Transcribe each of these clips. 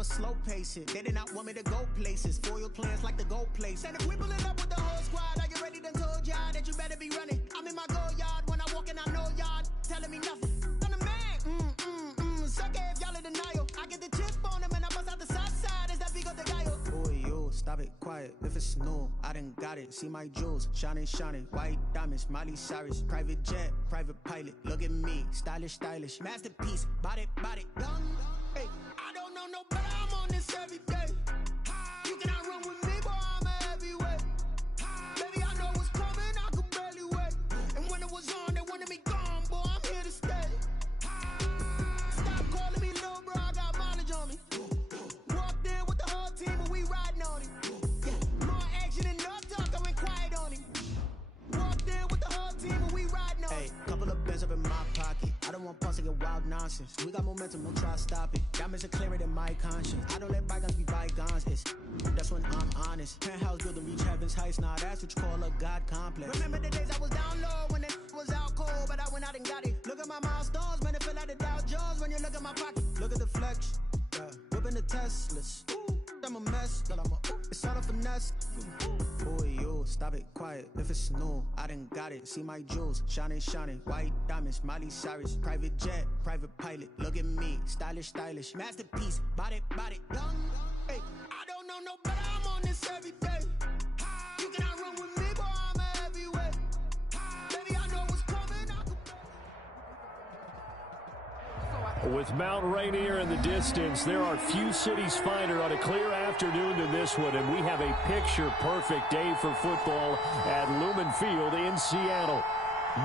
I'ma slow pace it. They did not want me to go places. Foil plans like the gold place. And if we pulling up with the whole squad, are you ready? Done told y'all that you better be running. I'm in my go yard when I walk in, I know y'all telling me nothing. I'm the man. Suck it if y'all in denial. I get the chip on them and I bust out the south side. Is that Vigo the guy? Boy, yo, stop it, quiet. If it's new, I done got it. See my jewels, shining, shining. White diamonds, Miley Cyrus. Private jet, private pilot. Look at me, stylish, stylish. Masterpiece, body, done. Hey, I don't know no better. I'm on this every day. You cannot run with me, boy, I'm a heavyweight. Baby, I know what's coming, I could barely wait. And when it was on, they wanted me gone, boy, I'm here to stay. Stop calling me little bro, I got mileage on me. Walked in with the whole team and we riding on him. Yeah, more action and no talk, I went quiet on him. Walked in with the whole team and we riding on him. Hey, couple of bands up in my pocket. I don't want pause to get wild nonsense. We got momentum, don't try to stop it. Diamonds are clearer than my conscience. I don't let bygones be bygones. That's when I'm honest. Penthouse building reach heaven's heights. Nah, that's what you call a God complex. Remember the days I was down low when it was out cold, but I went out and got it. Look at my milestones, man, it feel like the Dow Jones when you look at my pocket. Look at the flex, whipping the Teslas. I'm a mess, but it's all a finesse. Boy, yo, stop it, quiet. If it's new, I done got it. See my jewels, shining, shining. White diamonds, Miley Cyrus. Private jet, private pilot. Look at me, stylish, stylish. Masterpiece, body, done. Hey, I don't know no better. I'm on this every day. You cannot run with me, boy, I'm a heavyweight. Baby, I know what's coming. With Mount Rainier in the distance, there are few cities finer on a clear afternoon than this one, and we have a picture-perfect day for football at Lumen Field in Seattle.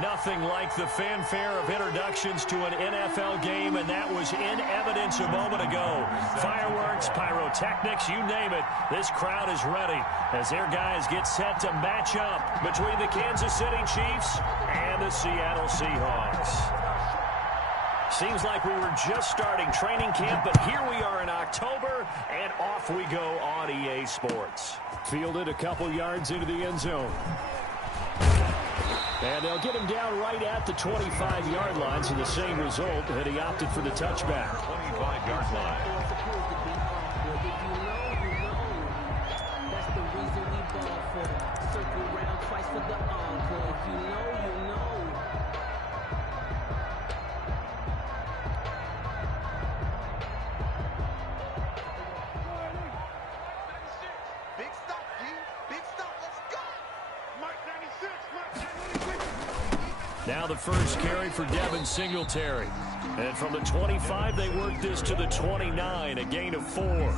Nothing like the fanfare of introductions to an NFL game, and that was in evidence a moment ago. Fireworks, pyrotechnics, you name it. This crowd is ready as their guys get set to match up between the Kansas City Chiefs and the Seattle Seahawks. Seems like we were just starting training camp, but here we are in October, and off we go on EA Sports. Fielded a couple yards into the end zone. And they'll get him down right at the 25-yard line, so the same result, and he opted for the touchback. 25-yard line. That's the reason we ball for. Circle round twice for the encore. If you know, you know. Now the first carry for Devin Singletary. And from the 25, they work this to the 29, a gain of 4.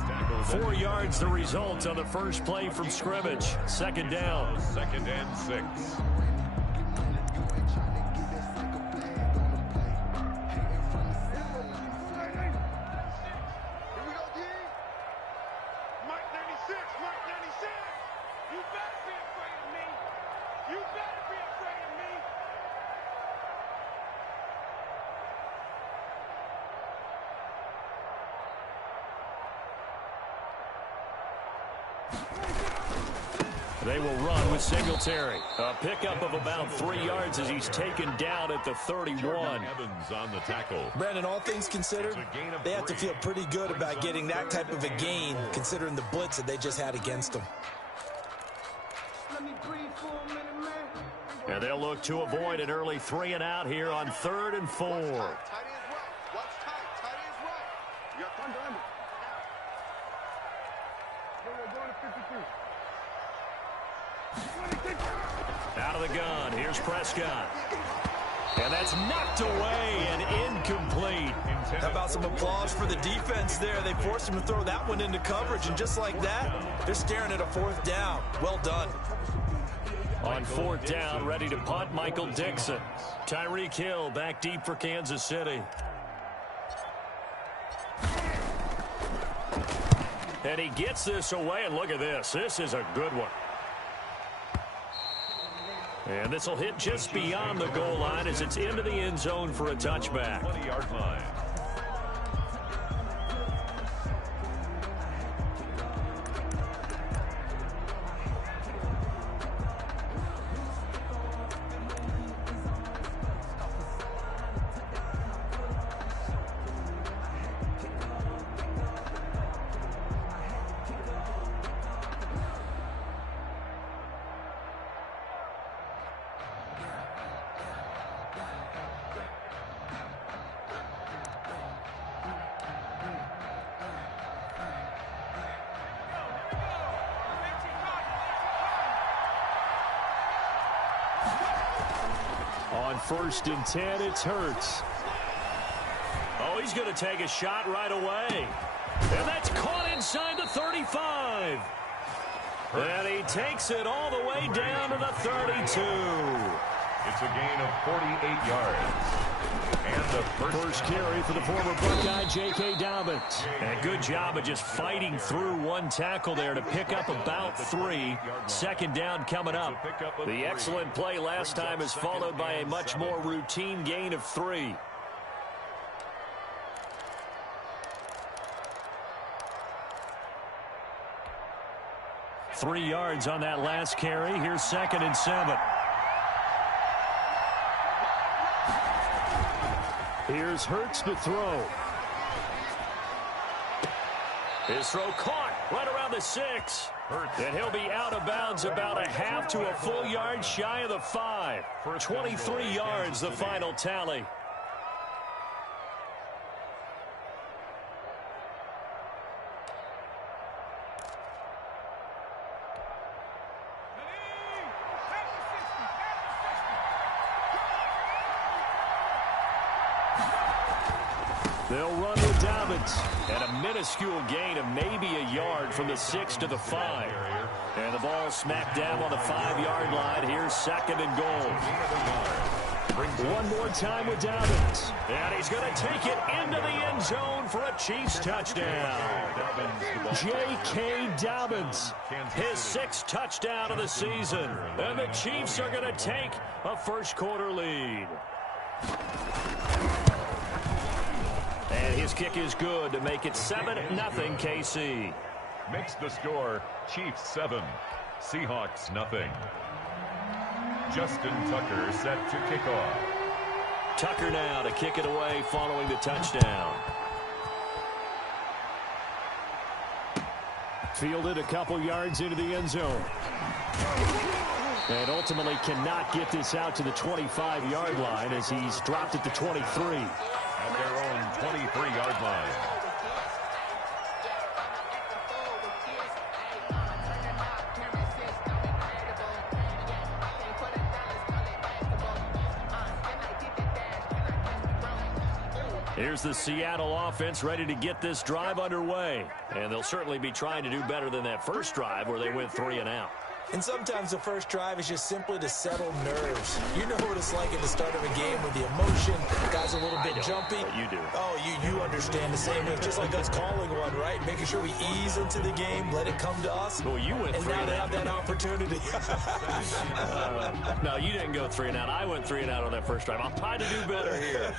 4 yards the result on the first play from scrimmage. Second down. 2nd and 6. They will run with Singletary. A pickup of about 3 yards as he's taken down at the 31. Evans on the tackle. Brandon, all things considered, they have to feel pretty good about getting that type of a gain, considering the blitz that they just had against them. And they'll look to avoid an early 3 and out here on 3rd and 4. Out of the gun, here's Prescott. And that's knocked away and incomplete. How about some applause for the defense there? They forced him to throw that one into coverage, and just like that, they're staring at a 4th down. Well done. On 4th down, ready to punt, Michael Dixon. Tyreek Hill back deep for Kansas City. And he gets this away, and look at this. This is a good one. And this will hit just beyond the goal line as it's into the end zone for a touchback. 20-yard line. On 1st and 10, it's Hurts. Oh, he's going to take a shot right away. And that's caught inside the 35. And he takes it all the way down to the 32. It's a gain of 48 yards. And the first carry for the former Buckeye, J.K. Dobbins. And a good job of just fighting through one tackle there to pick up about 3. Second down coming up. The excellent play last time is followed by a much more routine gain of 3. Three yards on that last carry. Here's 2nd and 7. Here's Hurts to throw. His throw caught right around the 6. And he'll be out of bounds about a half to a full yard shy of the 5. 23 yards the final tally. They'll run with Dobbins. And a minuscule gain of maybe a yard from the 6 to the 5. And the ball smacked down on the 5-yard line. Here's 2nd and goal. One more time with Dobbins. And he's going to take it into the end zone for a Chiefs touchdown. J.K. Dobbins. His 6th touchdown of the season. And the Chiefs are going to take a first-quarter lead. And his kick is good to make it 7-0 KC. Makes the score Chiefs 7, Seahawks 0. Justin Tucker set to kick off. Tucker now to kick it away following the touchdown. Fielded a couple yards into the end zone. And ultimately cannot get this out to the 25-yard line as he's dropped it to 23. At their own 23-yard line. Here's the Seattle offense ready to get this drive underway. And they'll certainly be trying to do better than that first drive where they went 3 and out. And sometimes the first drive is just simply to settle nerves. You know what it's like at the start of a game with the emotion. Guys a little bit jumpy. You do. Oh, you understand the same way. Just like us calling one, right? Making sure we ease into the game, let it come to us. Well, you went 3 and and now out. They have that opportunity. No, you didn't go 3 and out. I went 3 and out on that first drive. I'll try to do better here.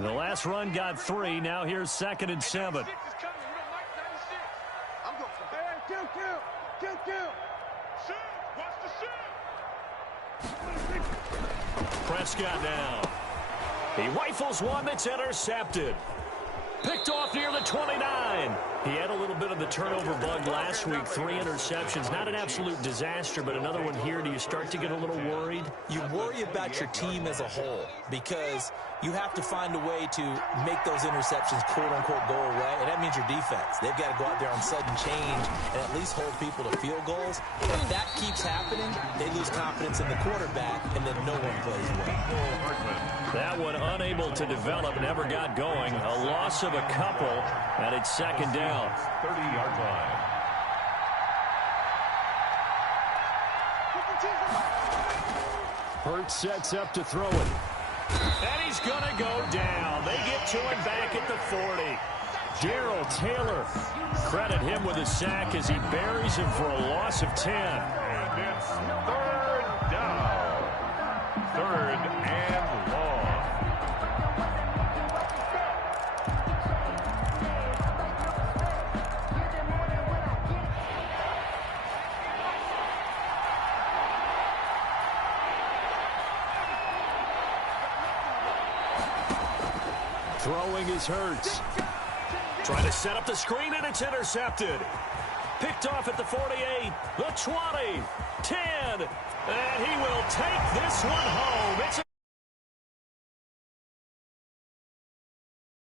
The last run got 3. Now here's 2nd and 7. Prescott now. He rifles one that's intercepted. Picked off near the 29. He had a little bit of the turnover bug last week. 3 interceptions. Not an absolute disaster, but another one here. Do you start to get a little worried? You worry about your team as a whole because you have to find a way to make those interceptions, quote-unquote, go away, and that means your defense. They've got to go out there on sudden change and at least hold people to field goals. If that keeps happening, they lose confidence in the quarterback, and then no one plays well. That one unable to develop, never got going. A loss of a couple, and it's 2nd down. 30-yard line. Hurts sets up to throw it. And he's going to go down. They get to him back at the 40. Darrell Taylor. Credit him with a sack as he buries him for a loss of 10. And it's 3rd down. 3rd and long. Throwing is Hurts. Trying to set up the screen, and it's intercepted. Picked off at the 48, the 20, 10, and he will take this one home. It's a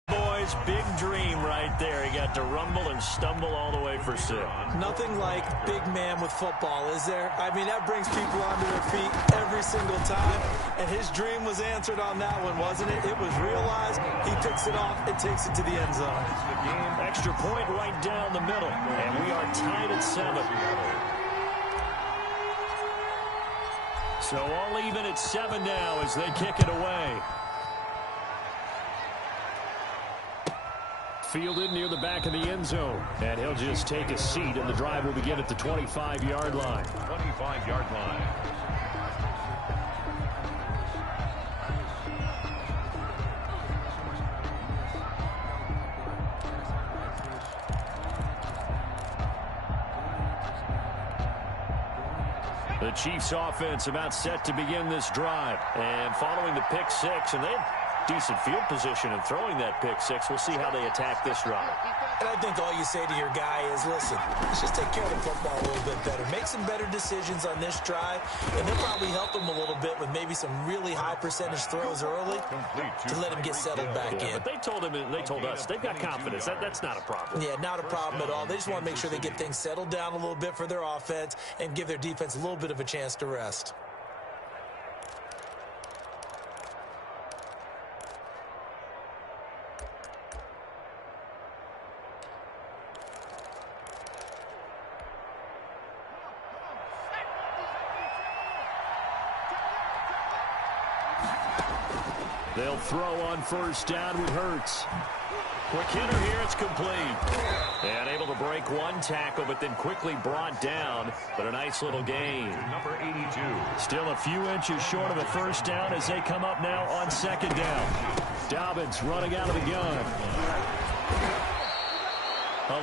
boys' big dream right right there. He got to rumble and stumble all the way for 6. Nothing like big man with football, is there? I mean, that brings people onto their feet every single time. And his dream was answered on that one, wasn't it? It was realized. He picks it off and takes it to the end zone. Extra point right down the middle. And we are tied at 7. So all even at 7 now as they kick it away. Fielded near the back of the end zone. And he'll just take a seat, and the drive will begin at the 25-yard line. 25-yard line. The Chiefs offense about set to begin this drive. And following the pick 6, and they have decent field position in throwing that pick 6. We'll see how they attack this drive. And I think all you say to your guy is, listen, let's just take care of the football a little bit better. Make some better decisions on this drive, and they'll probably help him a little bit with maybe some really high percentage throws early to let him get settled back in. But they told him, and they told us, they've got confidence. That's not a problem. Yeah, not a problem at all. They just want to make sure they get things settled down a little bit for their offense and give their defense a little bit of a chance to rest. They'll throw on first down with Hurts. Quick hitter here, it's complete. And able to break one tackle, but then quickly brought down. But a nice little gain. Number 82. Still a few inches short of a first down as they come up now on second down. Dobbins running out of the gun.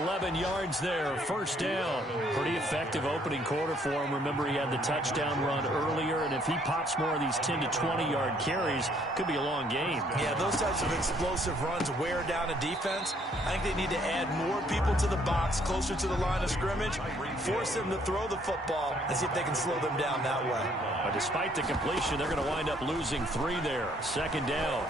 11 yards there, first down. Pretty effective opening quarter for him. Remember, he had the touchdown run earlier, and if he pops more of these 10 to 20-yard carries, could be a long game. Yeah, those types of explosive runs wear down a defense. I think they need to add more people to the box, closer to the line of scrimmage, force them to throw the football, and see if they can slow them down that way. But despite the completion, they're going to wind up losing 3 there. Second down.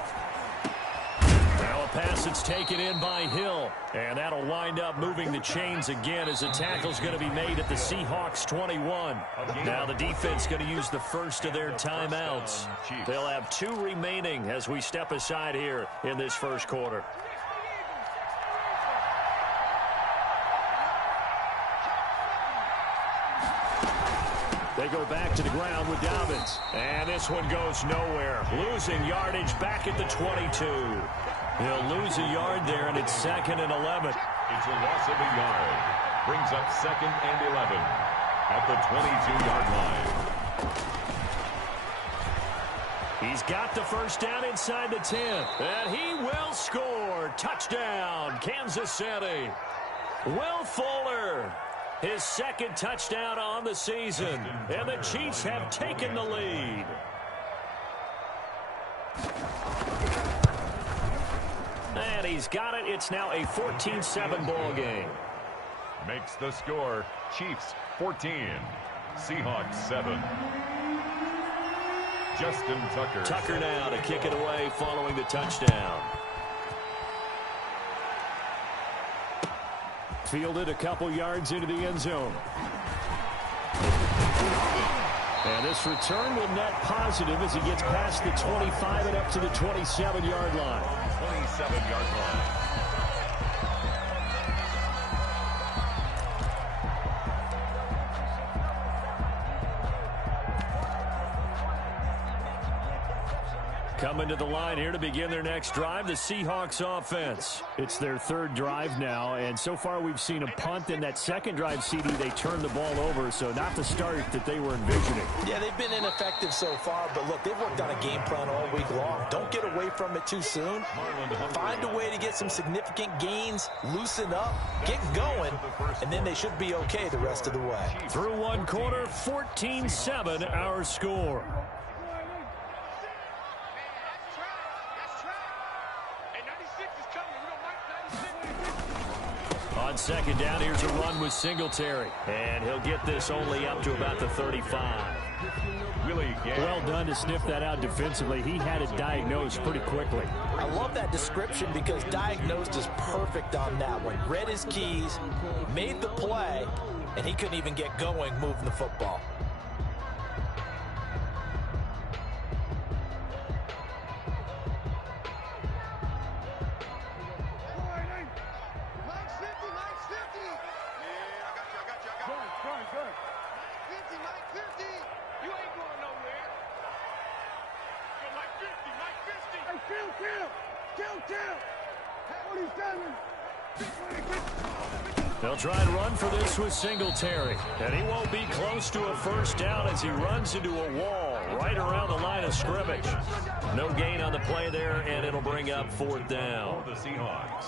Now a pass that's taken in by Hill. And that'll wind up moving the chains again as the tackle's going to be made at the Seahawks 21. Now the defense going to use the first of their timeouts. They'll have 2 remaining as we step aside here in this first quarter. They go back to the ground with Dobbins. And this one goes nowhere. Losing yardage back at the 22. He'll lose a yard there, and it's 2nd and 11. It's a loss of a yard. Brings up 2nd and 11 at the 22-yard line. He's got the first down inside the 10. And he will score. Touchdown, Kansas City. Will Fuller. His 2nd touchdown on the season. And the Chiefs have taken the lead. And he's got it. It's now a 14-7 ball game. Makes the score Chiefs 14, Seahawks 7. Justin Tucker. Tucker now to kick it away following the touchdown. Fielded a couple yards into the end zone. And this return will net positive as he gets past the 25 and up to the 27-yard line. 27-yard line. Coming to the line here to begin their next drive, the Seahawks offense. It's their 3rd drive now, and so far we've seen a punt. In that 2nd drive, CD, they turned the ball over, so not the start that they were envisioning. Yeah, they've been ineffective so far, but look, they've worked on a game plan all week long. Don't get away from it too soon. Find a way to get some significant gains, loosen up, get going, and then they should be okay the rest of the way. Through one quarter, 14-7 our score. On second down, here's a run with Singletary. And he'll get this only up to about the 35. Willie Gay. Well done to sniff that out defensively. He had it diagnosed pretty quickly. I love that description because diagnosed is perfect on that one. Read his keys, made the play, and he couldn't even get going moving the football. They'll try and run for this with Singletary. And he won't be close to a first down as he runs into a wall right around the line of scrimmage. No gain on the play there, and it'll bring up fourth down. For the Seahawks.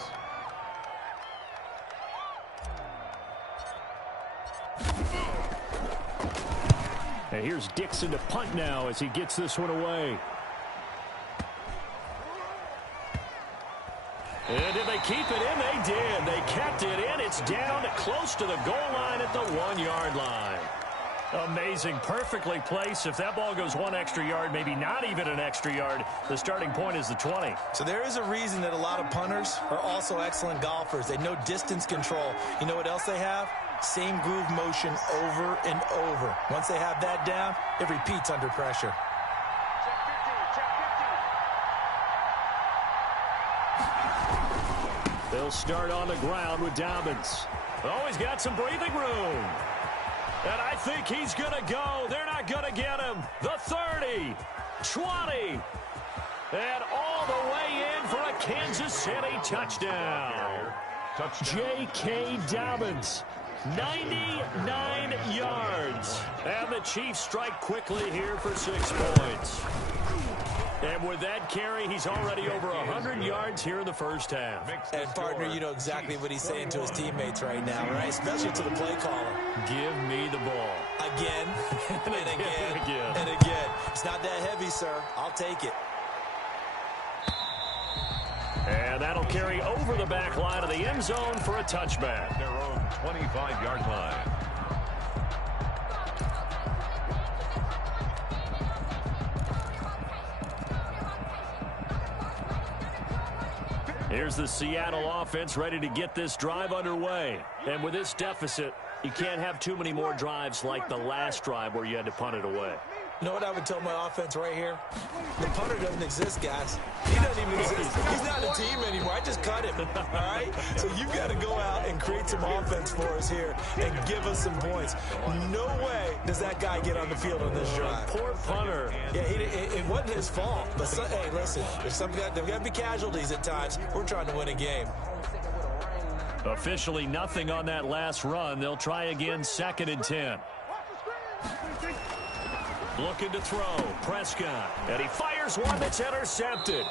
And here's Dixon to punt now as he gets this one away. And did they keep it in? They did. They kept it in. It's down close to the goal line at the 1-yard line. Amazing. Perfectly placed. If that ball goes one extra yard, maybe not even an extra yard, the starting point is the 20. So there is a reason that a lot of punters are also excellent golfers. They know distance control. You know what else they have? Same groove motion over and over. Once they have that down, it repeats under pressure. They'll start on the ground with Dobbins. Oh, he's got some breathing room. And I think he's going to go. They're not going to get him. The 30, 20, and all the way in for a Kansas City touchdown. J.K. Dobbins, 99 yards. And the Chiefs strike quickly here for 6 points. And with that carry, he's already over 100 yards here in the first half. And, partner, you know exactly what he's saying to his teammates right now, right? Especially to the play caller. Give me the ball. Again, and again, again. and again. It's not that heavy, sir. I'll take it. And that'll carry over the back line of the end zone for a touchback. Their own 25-yard line. Here's the Seattle offense ready to get this drive underway. And with this deficit, you can't have too many more drives like the last drive where you had to punt it away. You know what I would tell my offense right here? The punter doesn't exist, guys. He doesn't even exist. He's not a team anymore. I just cut him, all right? So you've got to go out and create some offense for us here and give us some points. No way does that guy get on the field on this drive. Poor punter. Yeah, it wasn't his fault. But, hey, listen, there's got to be casualties at times. We're trying to win a game. Officially nothing on that last run. They'll try again, 2nd and 10. Looking to throw, Prescott, and he fires one that's intercepted.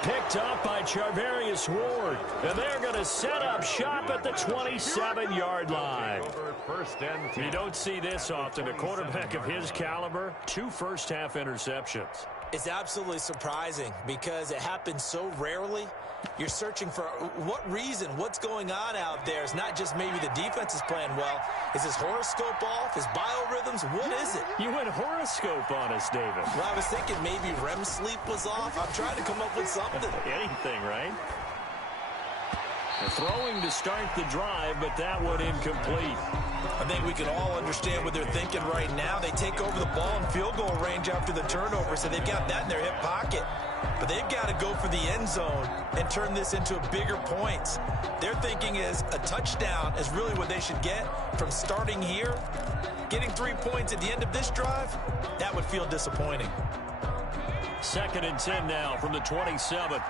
Picked up by Charvarius Ward, and they're going to set up shop at the 27-yard line. You don't see this often. A quarterback of his caliber, 2 first-half interceptions. It's absolutely surprising because it happens so rarely. You're searching for what reason, what's going on out there. It's not just maybe the defense is playing well. Is his horoscope off? His biorhythms? What is it? You went horoscope on us, David. Well, I was thinking maybe REM sleep was off. I'm trying to come up with something. Anything, right? Throwing to start the drive, but that one incomplete. I think we can all understand what they're thinking right now. They take over the ball in field goal range after the turnover, so they've got that in their hip pocket. But they've got to go for the end zone and turn this into bigger points. Their thinking is a touchdown is really what they should get from starting here. Getting 3 points at the end of this drive, that would feel disappointing. 2nd and 10 now from the 27.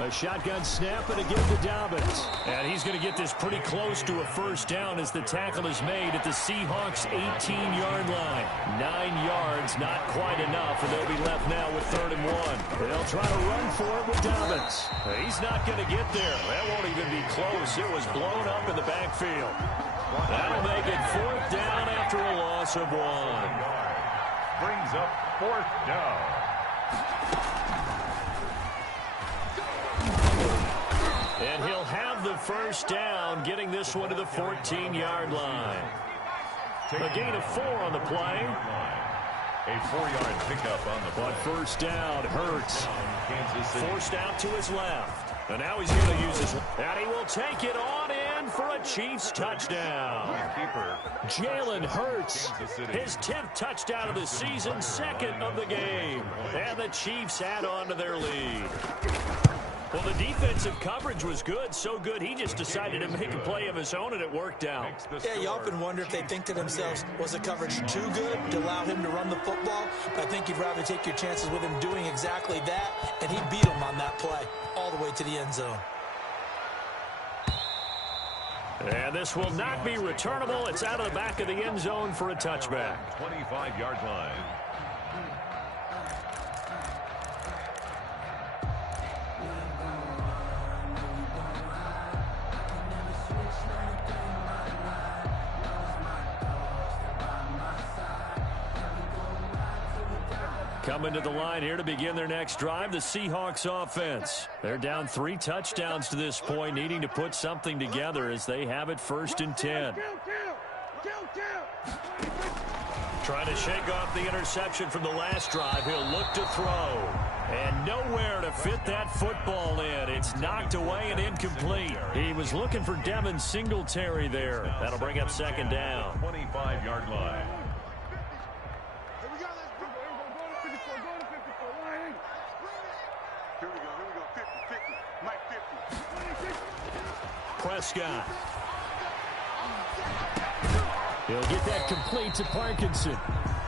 A shotgun snap and again to Dobbins. And he's going to get this pretty close to a first down as the tackle is made at the Seahawks' 18-yard line. 9 yards, not quite enough, and they'll be left now with 3rd and 1. They'll try to run for it with Dobbins. He's not going to get there. That won't even be close. It was blown up in the backfield. That'll make it 4th down after a loss of 1. Brings up 4th down. And he'll have have the first down, getting this one to the 14-yard line. A gain of 4 on the play. A 4-yard pickup on the play. But first down, Hurts. Forced out to his left. And now he's going to use his... And he will take it on in for a Chiefs touchdown. Jalen Hurts, his 10th touchdown of the season, second of the game. And the Chiefs add on to their lead. Well, the defensive coverage was good, so good he just decided to make a play of his own, and it worked out. Yeah, you often wonder if they think to themselves, was the coverage too good to allow him to run the football? I think you'd rather take your chances with him doing exactly that, and he beat him on that play all the way to the end zone. And this will not be returnable. It's out of the back of the end zone for a touchback. 25-yard line. Coming to the line here to begin their next drive, the Seahawks offense. They're down 3 touchdowns to this point, needing to put something together as they have it 1st and 10. Trying to shake off the interception from the last drive. He'll look to throw. And nowhere to fit that football in. It's knocked away and incomplete. He was looking for Devin Singletary there. That'll bring up 2nd down. 25-yard line. Prescott. He'll get that complete to Parkinson.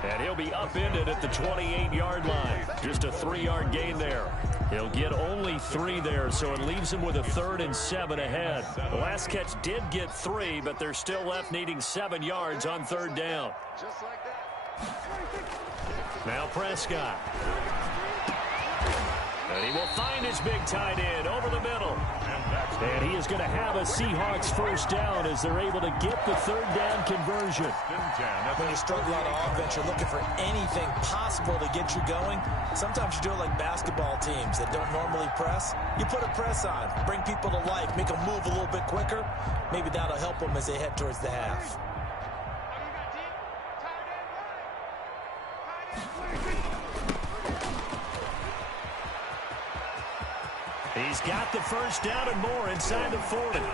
And he'll be upended at the 28-yard line. Just a 3-yard gain there. He'll get only 3 there, so it leaves him with a 3rd and 7 ahead. The last catch did get 3, but they're still left needing 7 yards on 3rd down. Now Prescott. And he will find his big tight end over the middle. And he is going to have a Seahawks 1st down as they're able to get the 3rd down conversion. When you struggle on offense, you're looking for anything possible to get you going. Sometimes you do it like basketball teams that don't normally press. You put a press on, bring people to life, make them move a little bit quicker. Maybe that'll help them as they head towards the half. He's got the 1st down and more inside the 40. And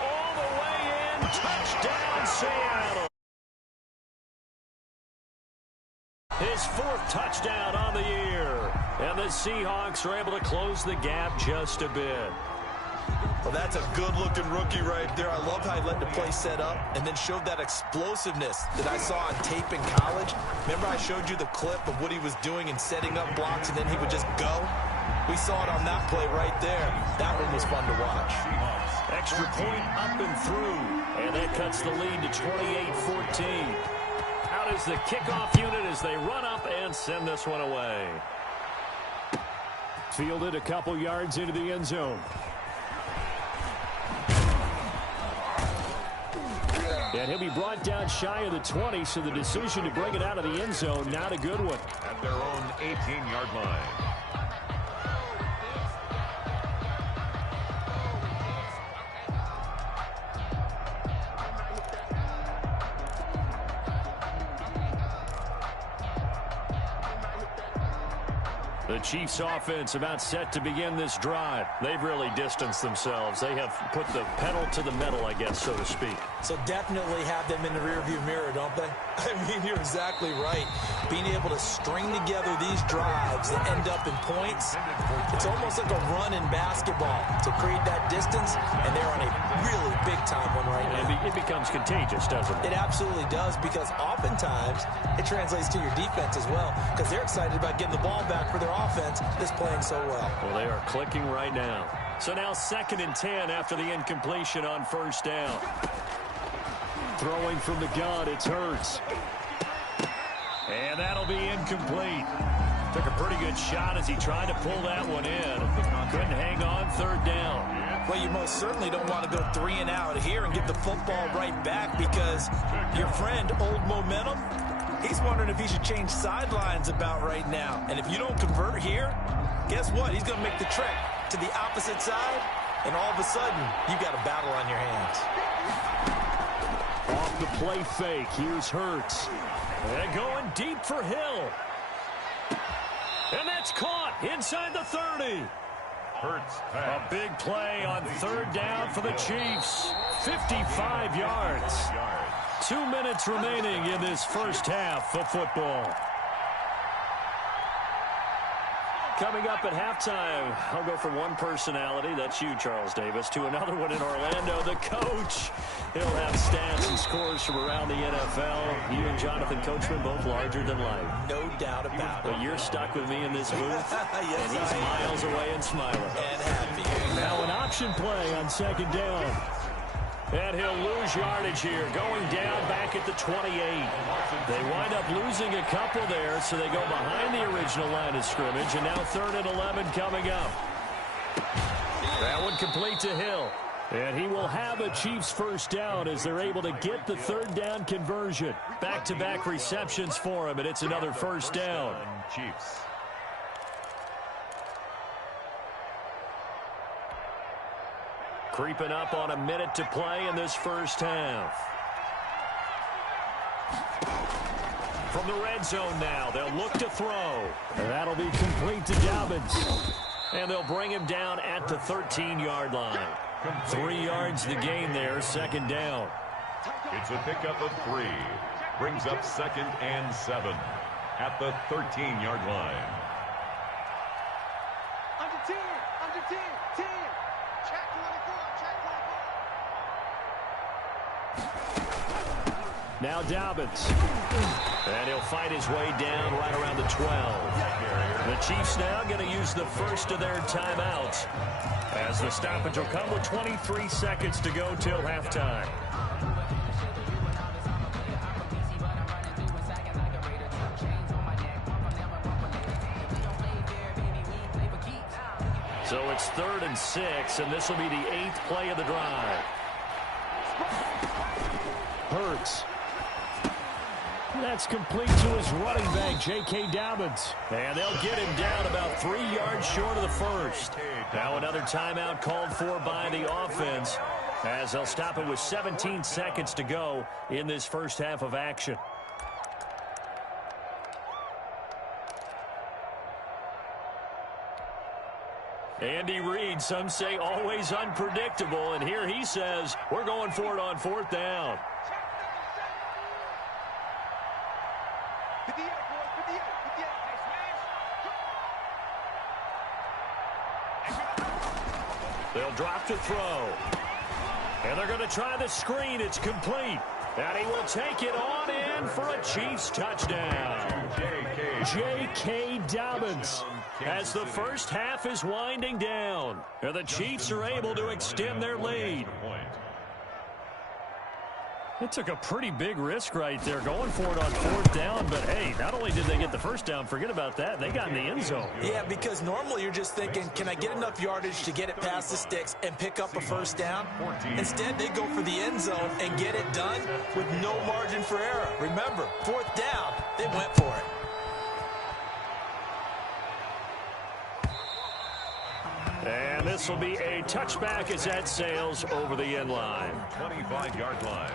all the way in, touchdown Seattle. His 4th touchdown on the year. And the Seahawks are able to close the gap just a bit. Well, that's a good-looking rookie right there. I love how he let the play set up and then showed that explosiveness that I saw on tape in college. Remember I showed you the clip of what he was doing and setting up blocks, and then he would just go? We saw it on that play right there. That one was fun to watch. Extra point up and through. And that cuts the lead to 28-14. Out is the kickoff unit as they run up and send this one away. Fielded a couple yards into the end zone. And he'll be brought down shy of the 20, so the decision to bring it out of the end zone, not a good one. At their own 18-yard line. The Chiefs offense about set to begin this drive. They've really distanced themselves. They have put the pedal to the metal, I guess, so to speak. So definitely have them in the rearview mirror, don't they? I mean, you're exactly right. Being able to string together these drives that end up in points, it's almost like a run in basketball to create that distance, and they're on a really big-time one right now. It becomes contagious, doesn't it? It absolutely does, because oftentimes it translates to your defense as well, because they're excited about getting the ball back for their offense that's playing so well. Well, they are clicking right now. So now 2nd and 10 after the incompletion on 1st down. Throwing from the gun, it's Hurts. And that'll be incomplete. Took a pretty good shot as he tried to pull that one in. Couldn't hang on 3rd down. Well, you most certainly don't want to go 3 and out here and get the football right back, because your friend, Old Momentum, he's wondering if he should change sidelines about right now. And if you don't convert here, guess what? He's going to make the trek to the opposite side and all of a sudden, you got a battle on your hands. Off the play fake, here's Hurts. And going deep for Hill. And that's caught inside the 30. Hurts A pass. big play on third down for the Chiefs. 55 yards. 2 minutes remaining in this first half of football. Coming up at halftime, I'll go from one personality, that's you, Charles Davis, to another one in Orlando, the coach. He'll have stats and scores from around the NFL. You and Jonathan Coachman, both larger than life. No doubt about it. But you're stuck with me in this booth, Yes, and he's miles away and smiling. And happy. Now an option play on second down. And he'll lose yardage here, going down back at the 28. They wind up losing a couple there, so they go behind the original line of scrimmage, and now 3rd and 11 coming up. That one complete to Hill. And he will have a Chiefs first down as they're able to get the third down conversion. Back-to-back receptions for him, and it's another first down. Chiefs. Creeping up on a minute to play in this first half. From the red zone now, they'll look to throw. And that'll be complete to Dobbins. And they'll bring him down at the 13-yard line. 3 yards the gain there, second down. It's a pickup of 3. Brings up 2nd and 7 at the 13-yard line. Under 10, 10. Check 24. Now Dobbins. And he'll fight his way down right around the 12. The Chiefs now going to use the first of their timeouts, as the stoppage will come with 23 seconds to go till halftime. So it's 3rd and 6, and this will be the 8th play of the drive. Hurts. That's complete to his running back, J.K. Dobbins. And they'll get him down about 3 yards short of the first. Now another timeout called for by the offense, as they'll stop it with 17 seconds to go in this first half of action. Andy Reid, some say always unpredictable, and here he says, we're going for it on 4th down. They'll drop to throw. And they're going to try the screen. It's complete. And he will take it on in for a Chiefs touchdown. J.K. Dobbins, as the first half is winding down. And the Chiefs are able to extend their lead. It took a pretty big risk right there going for it on 4th down. But, hey, not only did they get the first down, forget about that, they got in the end zone. Yeah, because normally you're just thinking, can I get enough yardage to get it past the sticks and pick up a first down? Instead, they go for the end zone and get it done with no margin for error. Remember, 4th down, they went for it. And this will be a touchback as that sails over the end line. 25-yard line.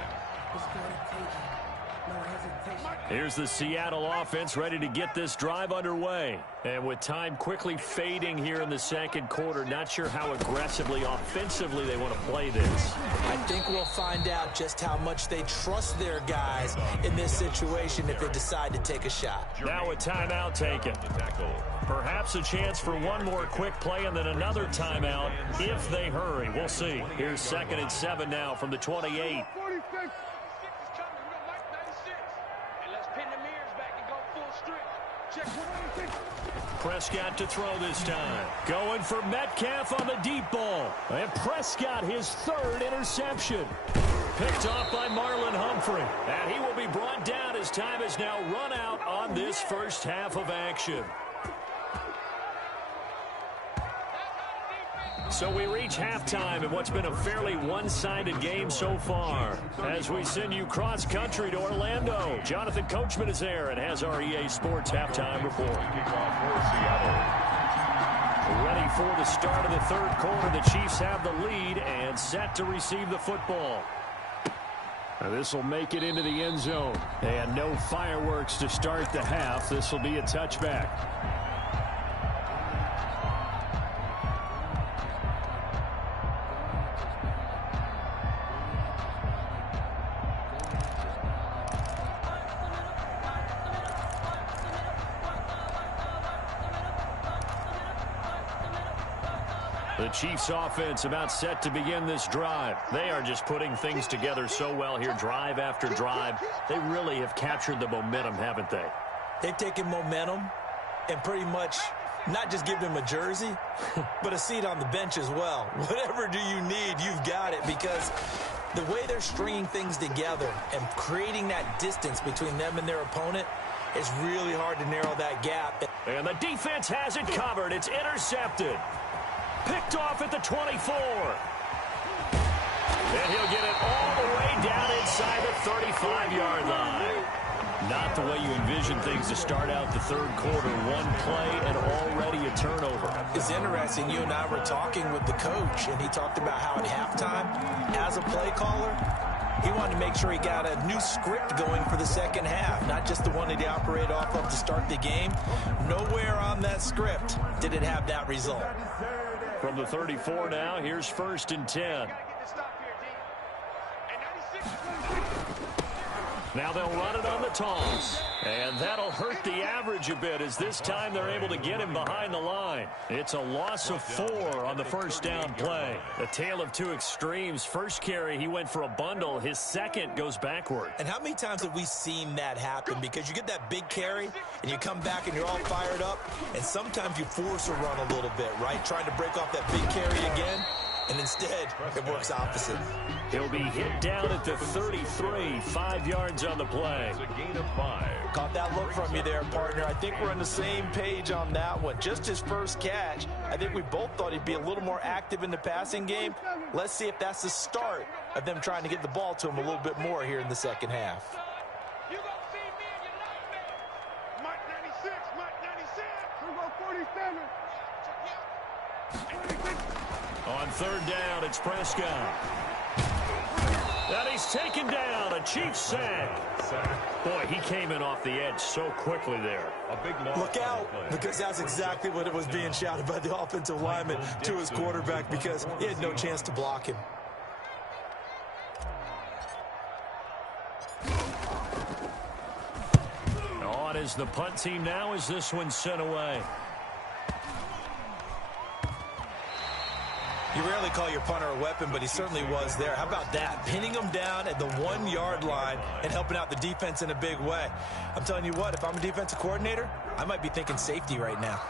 Here's the Seattle offense ready to get this drive underway. And with time quickly fading here in the second quarter, not sure how aggressively, offensively they want to play this. I think we'll find out just how much they trust their guys in this situation if they decide to take a shot. Now a timeout taken. Perhaps a chance for one more quick play and then another timeout if they hurry. We'll see. Here's 2nd and 7 now from the 28. Prescott to throw this time. Going for Metcalf on the deep ball. And Prescott, his 3rd interception. Picked off by Marlon Humphrey. And he will be brought down as time has now run out on this first half of action. So we reach halftime in what's been a fairly one-sided game so far. As we send you cross-country to Orlando, Jonathan Coachman is there and has our EA Sports halftime report. Kickoff for Seattle. Ready before the start of the third quarter. The Chiefs have the lead and set to receive the football. Now this will make it into the end zone. And no fireworks to start the half. This will be a touchback. The Chiefs offense about set to begin this drive. They are just putting things together so well here, drive after drive. They really have captured the momentum, haven't they? They've taken momentum and pretty much not just given him a jersey, but a seat on the bench as well. Whatever do you need, you've got it, because the way they're stringing things together and creating that distance between them and their opponent, it's really hard to narrow that gap. And the defense has it covered. It's intercepted. Picked off at the 24. And he'll get it all the way down inside the 35-yard line. Not the way you envision things to start out the third quarter. One play and already a turnover. It's interesting. You and I were talking with the coach, and he talked about how at halftime, as a play caller, he wanted to make sure he got a new script going for the second half, not just the one that he operated off of to start the game. Nowhere on that script did it have that result. From the 34 now, here's 1st and 10. Now they'll run it on the toss. And that'll hurt the average a bit, as this time they're able to get him behind the line. It's a loss of 4 on the first down play. The tale of two extremes. First carry, he went for a bundle. His second goes backward. And how many times have we seen that happen? Because you get that big carry, and you come back and you're all fired up, and sometimes you force a run a little bit, right? Trying to break off that big carry again. And instead, it works opposite. He'll be hit down at the 33, 5 yards on the play. It's a gain of 5. Caught that look from you there, partner. I think we're on the same page on that one. Just his first catch. I think we both thought he'd be a little more active in the passing game. Let's see if that's the start of them trying to get the ball to him a little bit more here in the second half. You gonna see me and you like me. Mike 96, Mike 96. Who go 47? On third down, it's Prescott. And he's taken down. A Chiefs sack. Boy, he came in off the edge so quickly there. A big loss. Look out, because that's exactly what it was being shouted by the offensive lineman to his quarterback, because he had no chance to block him. On is the punt team now as this one's sent away. You rarely call your punter a weapon, but he certainly was there. How about that? Pinning him down at the 1-yard line and helping out the defense in a big way. I'm telling you what, if I'm a defensive coordinator, I might be thinking safety right now.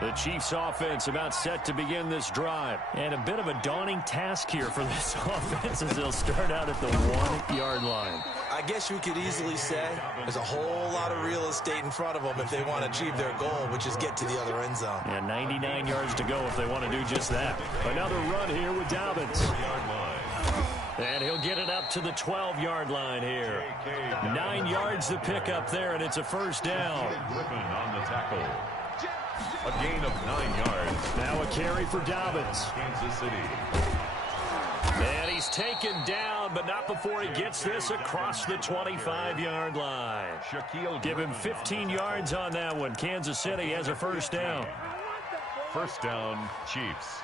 The Chiefs offense about set to begin this drive. And a bit of a daunting task here for this offense as they'll start out at the 1-yard line. I guess you could easily say there's a whole lot of real estate in front of them if they want to achieve their goal, which is get to the other end zone. And 99 yards to go if they want to do just that. Another run here with Dobbins. And he'll get it up to the 12-yard line here. 9 yards to pick up there, and it's a first down. Griffin on the tackle. A gain of 9 yards. Now a carry for Dobbins. Kansas City. And he's taken down, but not before he gets this across the 25-yard line. Give him 15 yards on that one. Kansas City has a first down. First down, Chiefs.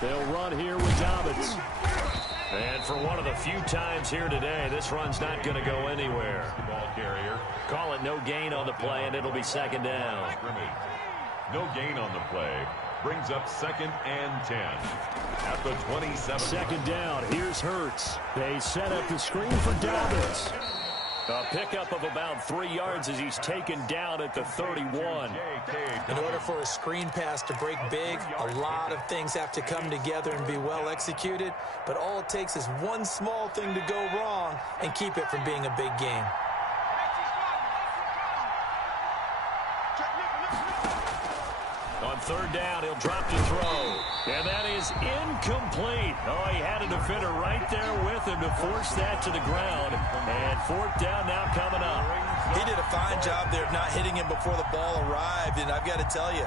They'll run here with Dobbins. And for one of the few times here today, this run's not going to go anywhere. Ball carrier. Call it no gain on the play, and it'll be second down. No gain on the play. Brings up 2nd and 10. At the 27. Second down. Here's Hurts. They set up the screen for Dobbins. A pickup of about 3 yards as he's taken down at the 31. In order for a screen pass to break big, a lot of things have to come together and be well executed. But all it takes is one small thing to go wrong and keep it from being a big game. third down. He'll drop to throw. And that is incomplete. Oh, he had a defender right there with him to force that to the ground. And fourth down now coming up. He did a fine job there of not hitting him before the ball arrived. And I've got to tell you,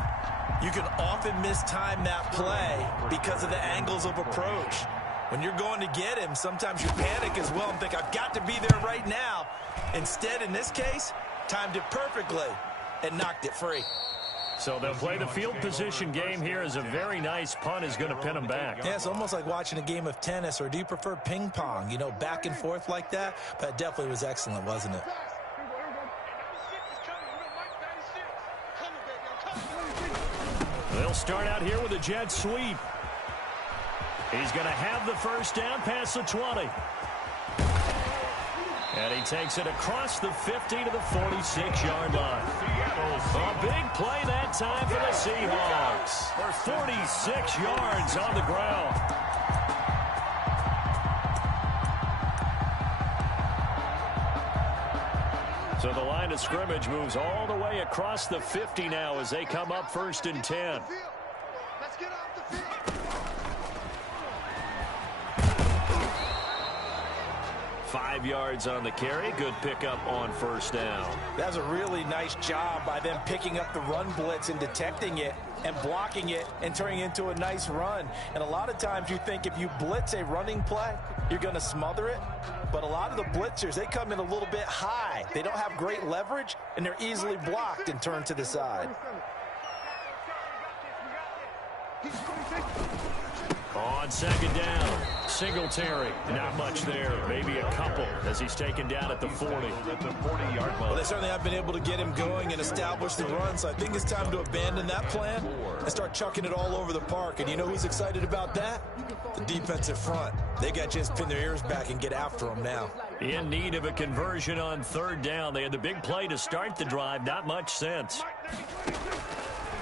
you can often mistime that play because of the angles of approach. When you're going to get him, sometimes you panic as well and think, I've got to be there right now. Instead, in this case, timed it perfectly and knocked it free. So they'll play the field position game here as a very nice punt is going to pin them back. Yeah, it's almost like watching a game of tennis, or do you prefer ping pong, you know, back and forth like that? But it definitely was excellent, wasn't it? They'll start out here with a jet sweep. He's going to have the first down past the 20. And he takes it across the 50 to the 46-yard line. A big play that time for the Seahawks. 46 yards on the ground. So the line of scrimmage moves all the way across the 50 now as they come up 1st and 10. Let's get off the field. 5 yards on the carry. Good pickup on first down. That was a really nice job by them picking up the run blitz and detecting it and blocking it and turning it into a nice run. And a lot of times you think if you blitz a running play, you're going to smother it. But a lot of the blitzers, they come in a little bit high. They don't have great leverage, and they're easily blocked and turned to the side. On second down, Singletary. Not much there, maybe a couple as he's taken down at the 40. At the 40-yard line. Well, they certainly have been able to get him going and establish the run, so I think it's time to abandon that plan and start chucking it all over the park. And you know who's excited about that? The defensive front. They got to just pin their ears back and get after him now. In need of a conversion on third down. They had the big play to start the drive. Not much sense.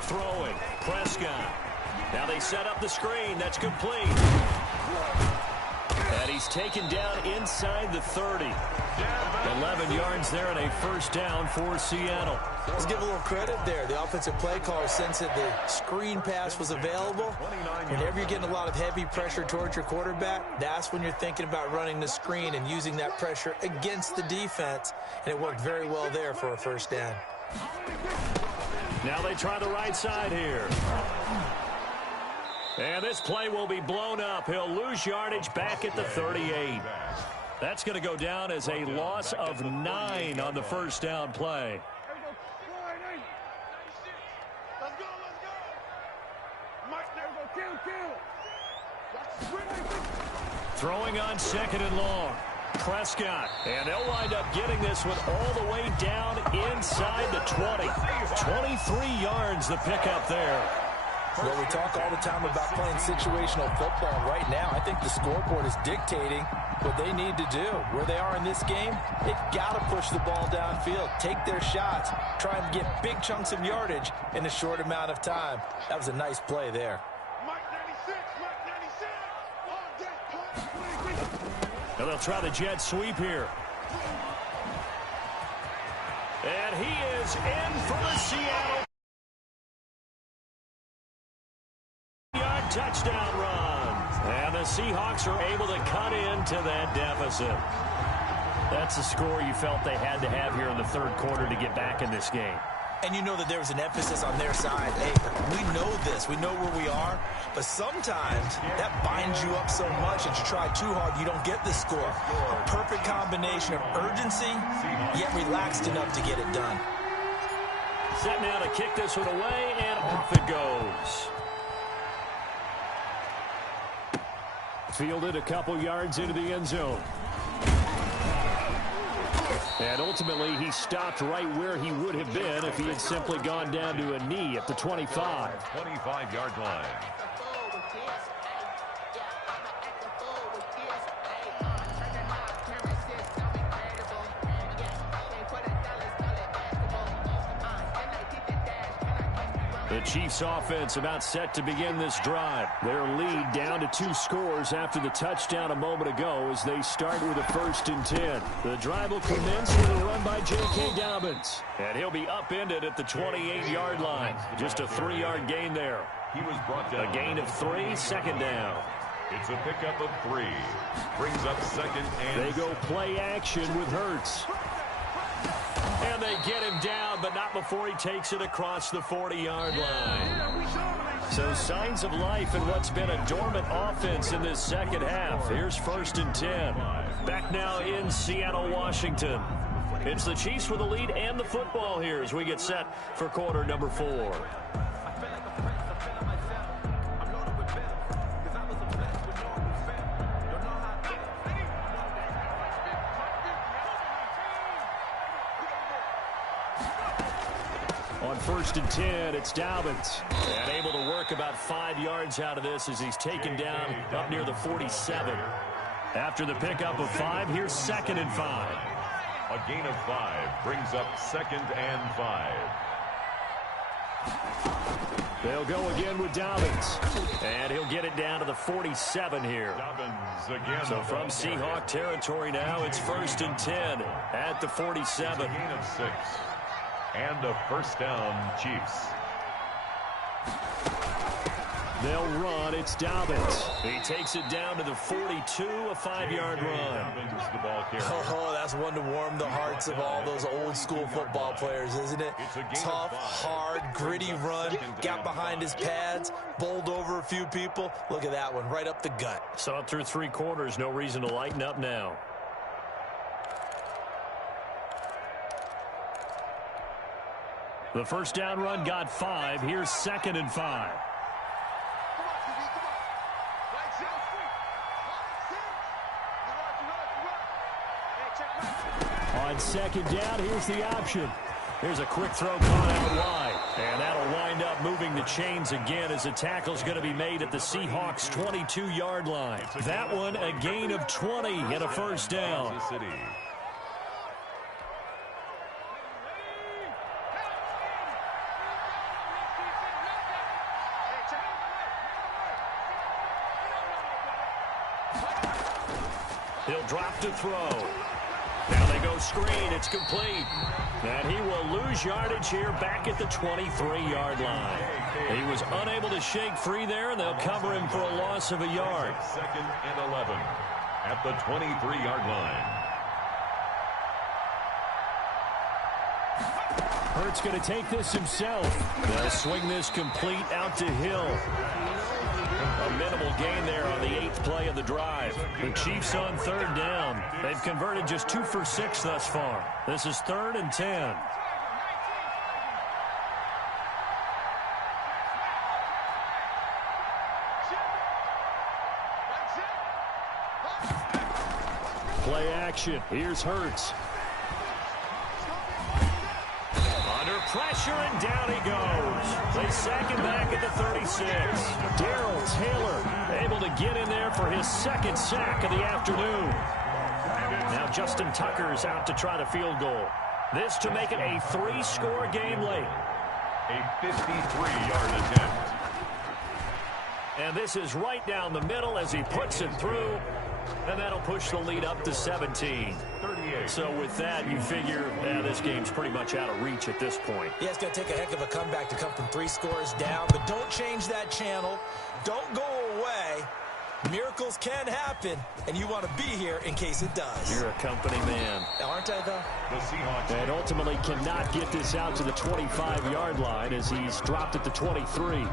Throwing. Prescott. Now they set up the screen. That's complete. And he's taken down inside the 30. 11 yards there and a first down for Seattle. Let's give a little credit there. The offensive play caller sensed that the screen pass was available. Whenever you're getting a lot of heavy pressure towards your quarterback, that's when you're thinking about running the screen and using that pressure against the defense. And it worked very well there for a first down. Now they try the right side here. And this play will be blown up. He'll lose yardage back at the 38. That's going to go down as a loss of 9 on the first down play. Let's go. Throwing on second and long. Prescott. And they'll wind up getting this one all the way down inside the 20. 23 yards the pickup there. Well, we talk all the time about playing situational football. Right now, I think the scoreboard is dictating what they need to do. Where they are in this game, they've got to push the ball downfield, take their shots, try and get big chunks of yardage in a short amount of time. That was a nice play there. Mike 96. And they'll try the jet sweep here. And he is in for the Seattle touchdown run. And the Seahawks are able to cut into that deficit. That's the score you felt they had to have here in the third quarter to get back in this game. And you know that there was an emphasis on their side. Hey, we know this. We know where we are. But sometimes that binds you up so much that you try too hard, you don't get the score. A perfect combination of urgency, yet relaxed enough to get it done. Set now to kick this one away, and off it goes. Fielded a couple yards into the end zone. And ultimately, he stopped right where he would have been if he had simply gone down to a knee at the 25. 25-yard line. The Chiefs offense about set to begin this drive. Their lead down to 2 scores after the touchdown a moment ago as they start with a 1st and 10. The drive will commence with a run by J.K. Dobbins. And he'll be upended at the 28-yard line. Just a 3-yard gain there. He was brought down. A gain of 3, 2nd down. It's a pickup of 3. Brings up 2nd and... They go play action with Hurts. And they get him down, but not before he takes it across the 40-yard line. So signs of life in what's been a dormant offense in this second half. Here's 1st and 10. Back now in Seattle, Washington. It's the Chiefs with the lead and the football here as we get set for quarter number 4. On 1st and 10, it's Dobbins. And able to work about 5 yards out of this as he's taken down up near the 47. After the pickup of 5, here's 2nd and 5. A gain of 5 brings up 2nd and 5. They'll go again with Dobbins. And he'll get it down to the 47 here. Dobbins again. So from Seahawk territory now, it's 1st and 10 at the 47. A gain of 6. And a 1st down, Chiefs. They'll run. It's Dobbins. He takes it down to the 42, a 5-yard run. The ball carrier. Oh, that's one to warm the hearts of all those old-school football players, isn't it? Tough, hard, gritty run. Got behind his pads, bowled over a few people. Look at that one, right up the gut. So up through 3 quarters, no reason to lighten up now. The 1st down run got 5. Here's 2nd and 5. On 2nd down, here's the option. Here's a quick throw caught out wide. And that'll wind up moving the chains again as the tackle's going to be made at the Seahawks' 22-yard line. That one, a gain of 20 and a 1st down. He'll drop to throw. Now they go screen. It's complete. And he will lose yardage here back at the 23-yard line. He was unable to shake free there, and they'll cover him for a loss of a yard. 2nd and 11 at the 23-yard line. Hurts going to take this himself. They'll swing this complete out to Hill. A minimal gain there on the 8th play of the drive. The Chiefs on 3rd down. They've converted just 2 for 6 thus far. This is 3rd and 10. Play action. Here's Hurts. Under pressure, and down he goes. They sack him back at the 36. Darrell Taylor able to get in there for his 2nd sack of the afternoon. Now Justin Tucker's out to try the field goal. This to make it a 3-score game late. A 53-yard attempt. And this is right down the middle as he puts it through. And that'll push the lead up to 17. 38. So with that, you figure this game's pretty much out of reach at this point. Yeah, it's going to take a heck of a comeback to come from 3 scores down. But don't change that channel. Don't go away. Miracles can happen, and you want to be here in case it does. You're a company man. Aren't I, though? The Seahawks. And ultimately cannot get this out to the 25-yard line as he's dropped at the 23.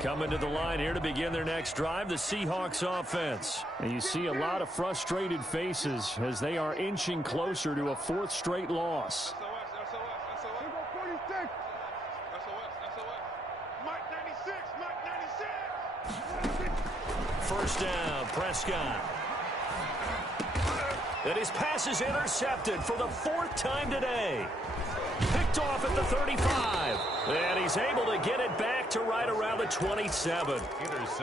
Coming to the line here to begin their next drive, the Seahawks offense. And you see a lot of frustrated faces as they are inching closer to a 4th straight loss. First down, Prescott. And his pass is intercepted for the 4th time today. Picked off at the 35. And he's able to get it back to right around the 27.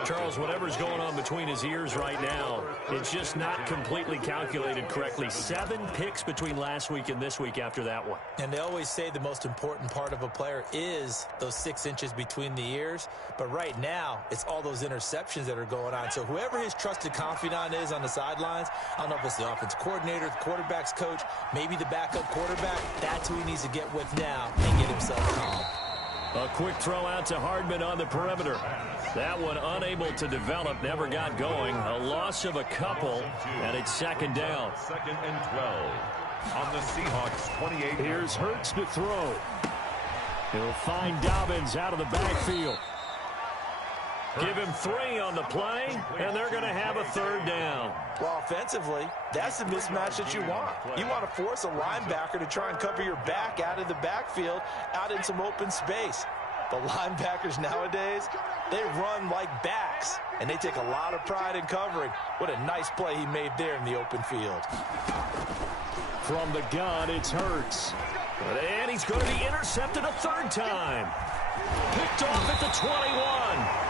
Charles, whatever's going on between his ears right now, it's just not completely calculated correctly. 7 picks between last week and this week after that one. And they always say the most important part of a player is those 6 inches between the ears. But right now, it's all those interceptions that are going on. So whoever his trusted confidant is on the sidelines, I don't know if it's the offensive coordinator, the quarterback's coach, maybe the backup quarterback, that's who he needs to get with now and get himself calm. A quick throw out to Hardman on the perimeter. That one unable to develop, never got going. A loss of a couple, and it's second down. 2nd and 12 on the Seahawks 28. Here's Hurts to throw. He'll find Dobbins out of the backfield. Give him 3 on the play, and they're going to have a 3rd down. Well, offensively, that's the mismatch that you want. You want to force a linebacker to try and cover your back out of the backfield, out in some open space. The linebackers nowadays, they run like backs, and they take a lot of pride in covering. What a nice play he made there in the open field. From the gun, it's Hurts. And he's going to be intercepted a 3rd time. Picked off at the 21.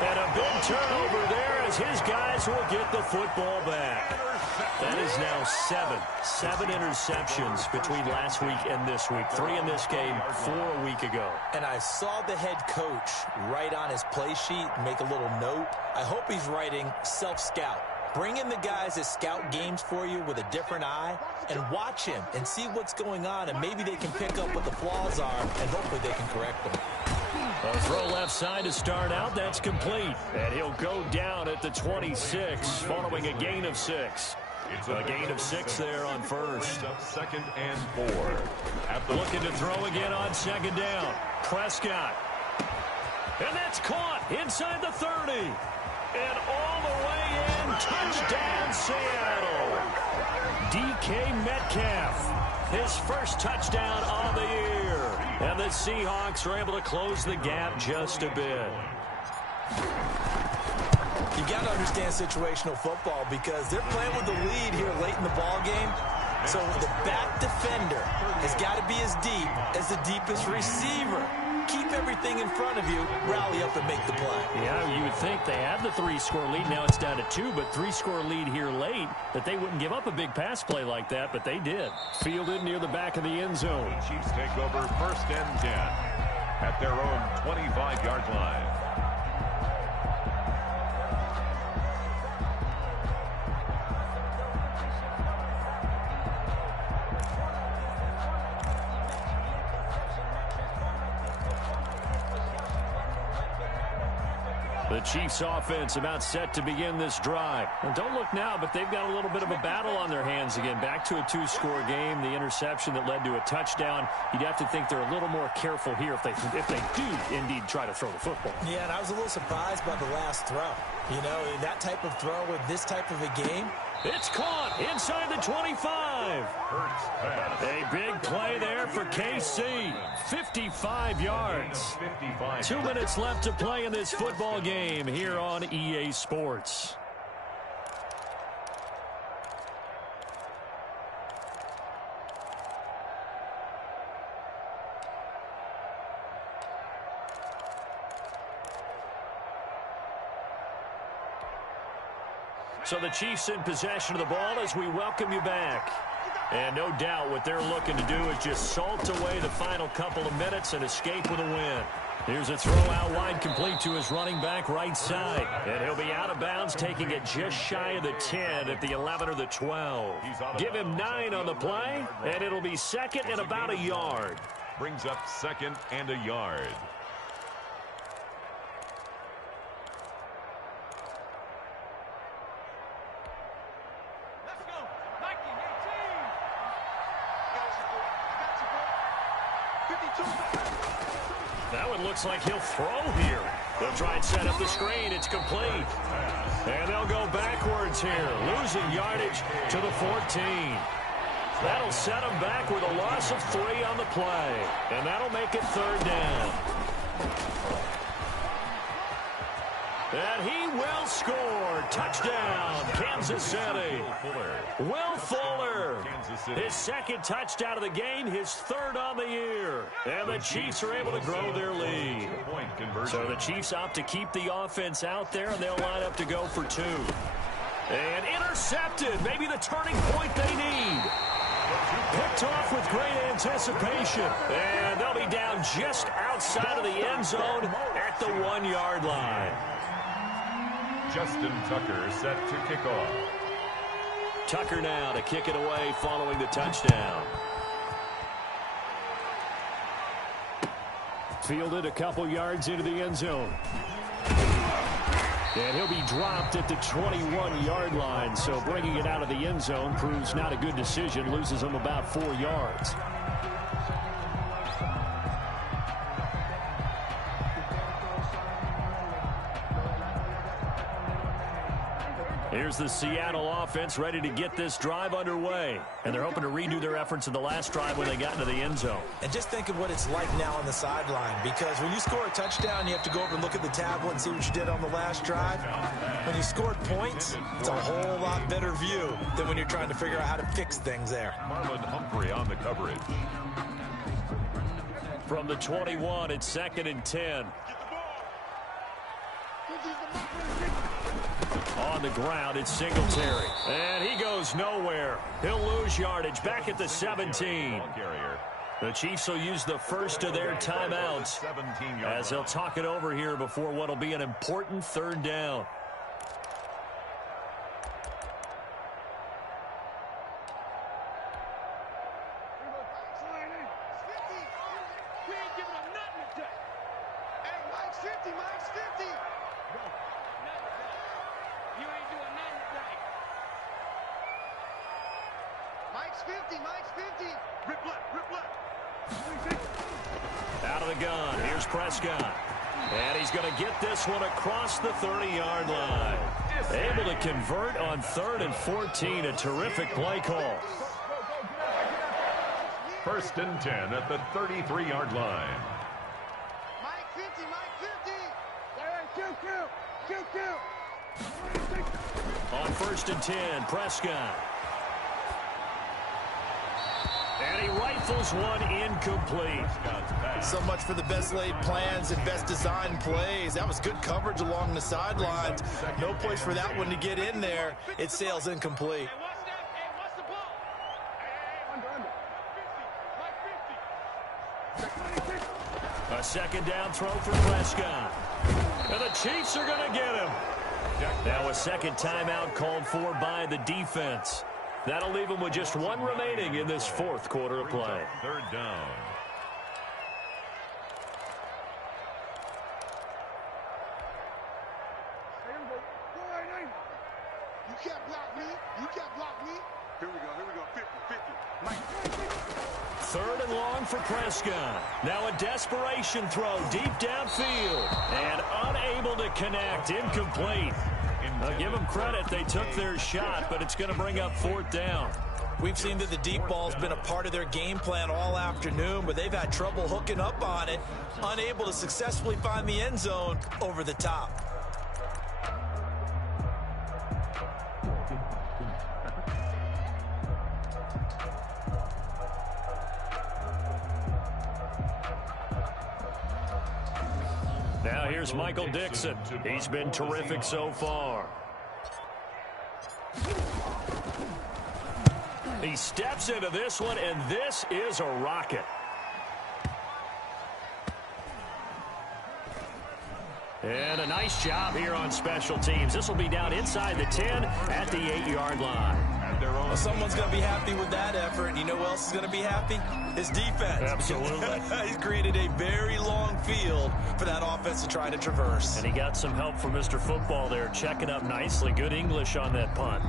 And a big turnover there as his guys will get the football back. That is now 7 interceptions between last week and this week. 3 in this game, 4 a week ago. And I saw the head coach write on his play sheet, make a little note. I hope he's writing self-scout. Bring in the guys that scout games for you with a different eye and watch him and see what's going on, and maybe they can pick up what the flaws are, and hopefully they can correct them. A throw left side to start out. That's complete. And he'll go down at the 26 following a gain of 6. It's a gain of 6 there on first. 2nd and 4. Looking to throw again on 2nd down. Prescott. And that's caught inside the 30. And all the way in. Touchdown, Seattle. DK Metcalf. His first touchdown on the year. And the Seahawks are able to close the gap just a bit. You got to understand situational football because they're playing with the lead here late in the ball game. So the back defender has got to be as deep as the deepest receiver. Keep everything in front of you, rally up and make the play. Yeah, you would think they had the 3-score lead. Now it's down to 2, but 3-score lead here late, that they wouldn't give up a big pass play like that, but they did. Fielded near the back of the end zone. Chiefs take over 1st and 10 at their own 25-yard line. The Chiefs offense about set to begin this drive. And don't look now, but they've got a little bit of a battle on their hands again. Back to a 2-score game. The interception that led to a touchdown. You'd have to think they're a little more careful here if they do indeed try to throw the football. Yeah, and I was a little surprised by the last throw. You know, that type of throw with this type of a game. It's caught inside the 25. A big play there for KC. 55 yards. 2 minutes left to play in this football game here on EA Sports. So the Chiefs in possession of the ball as we welcome you back. And no doubt what they're looking to do is just salt away the final couple of minutes and escape with a win. Here's a throw out wide, complete to his running back right side. And he'll be out of bounds, taking it just shy of the 10 at the 11 or the 12. Give him 9 on the play, and it'll be 2nd and about a yard. Brings up 2nd and a yard. That one looks like he'll throw here. They'll try and set up the screen. It's complete. And they'll go backwards here, losing yardage to the 14. That'll set them back with a loss of 3 on the play. And that'll make it 3rd down. And he will score. Touchdown, Kansas City. Will Fuller. His second touchdown of the game, his third on the year. And the Chiefs are able to grow their lead. So the Chiefs opt to keep the offense out there, and they'll line up to go for 2. And intercepted. Maybe the turning point they need. Picked off with great anticipation. And they'll be down just outside of the end zone at the 1-yard line. Justin Tucker set to kick off. Tucker now to kick it away following the touchdown. Fielded a couple yards into the end zone. And he'll be dropped at the 21-yard line, so bringing it out of the end zone proves not a good decision, loses him about 4 yards. Here's the Seattle offense ready to get this drive underway. And they're hoping to redo their efforts in the last drive when they got into the end zone. And just think of what it's like now on the sideline, because when you score a touchdown, you have to go over and look at the tablet and see what you did on the last drive. When you scored points, it's a whole lot better view than when you're trying to figure out how to fix things there. Marlon Humphrey on the coverage. From the 21, it's 2nd and 10. On the ground, it's Singletary. And he goes nowhere. He'll lose yardage back at the 17. The Chiefs will use the first of their timeouts as they'll talk it over here before what will be an important 3rd down. Out of the gun, here's Prescott. And he's going to get this one across the 30-yard line. Able to convert on 3rd and 14, a terrific play call. 1st and 10 at the 33-yard line. Mike 50, Mike 50. On 1st and 10, Prescott. And he rifles one incomplete. So much for the best laid plans and best designed plays. That was good coverage along the sidelines. No place for that one to get in there. It sails incomplete. A 2nd down throw for Prescott. And the Chiefs are going to get him. Now a 2nd timeout called for by the defense. That'll leave him with just 1 remaining in this 4th quarter of play. 3rd down. You can't block me. You can't block me. Here we go. 50. 3rd and long for Prescott. Now a desperation throw deep downfield. And unable to connect. Incomplete. I'll give them credit. They took their shot, but it's going to bring up 4th down. We've seen that the deep ball's been a part of their game plan all afternoon, but they've had trouble hooking up on it, unable to successfully find the end zone over the top. Now here's Michael Dixon. He's been terrific so far. He steps into this one, and this is a rocket. And a nice job here on special teams. This will be down inside the 10 at the 8-yard line. Well, someone's going to be happy with that effort. And you know who else is going to be happy? His defense. Absolutely. He's created a very long field for that offense to try to traverse. And he got some help from Mr. Football there, checking up nicely. Good English on that punt.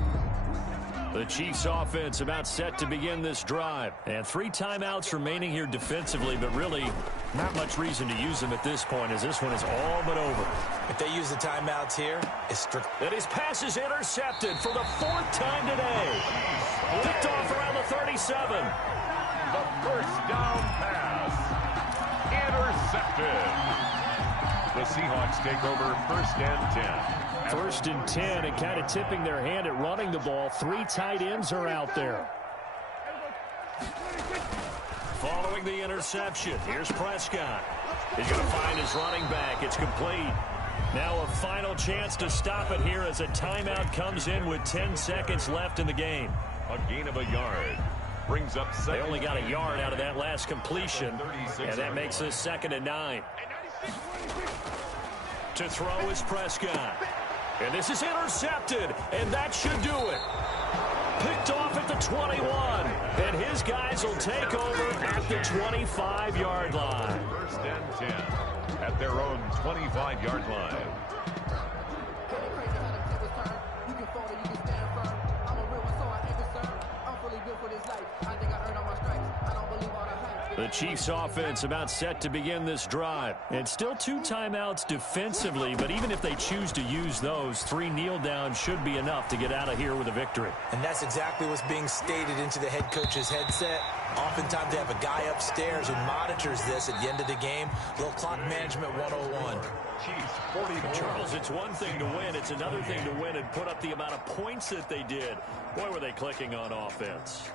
The Chiefs offense about set to begin this drive. And 3 timeouts remaining here defensively, but really not much reason to use them at this point as this one is all but over. If they use the timeouts here, it's strict. And his pass is intercepted for the 4th time today. Picked off around the 37. The 1st down pass. Intercepted. The Seahawks take over 1st and 10. 1st and 10, and kind of tipping their hand at running the ball. 3 tight ends are out there. Following the interception, here's Prescott. He's going to find his running back. It's complete. Now a final chance to stop it here as a timeout comes in with 10 seconds left in the game. A gain of a yard. Brings up They only got a yard out of that last completion, and that makes this 2nd and 9. To throw is Prescott. And this is intercepted, and that should do it. Picked off at the 21, and his guys will take over at the 25-yard line. 1st and 10 at their own 25-yard line. The Chiefs offense about set to begin this drive. And still 2 timeouts defensively, but even if they choose to use those, 3 kneel downs should be enough to get out of here with a victory. And that's exactly what's being stated into the head coach's headset. Oftentimes they have a guy upstairs who monitors this at the end of the game. Little clock management 101. Chiefs 44. Charles, it's one thing to win. It's another thing to win and put up the amount of points that they did. Boy, were they clicking on offense.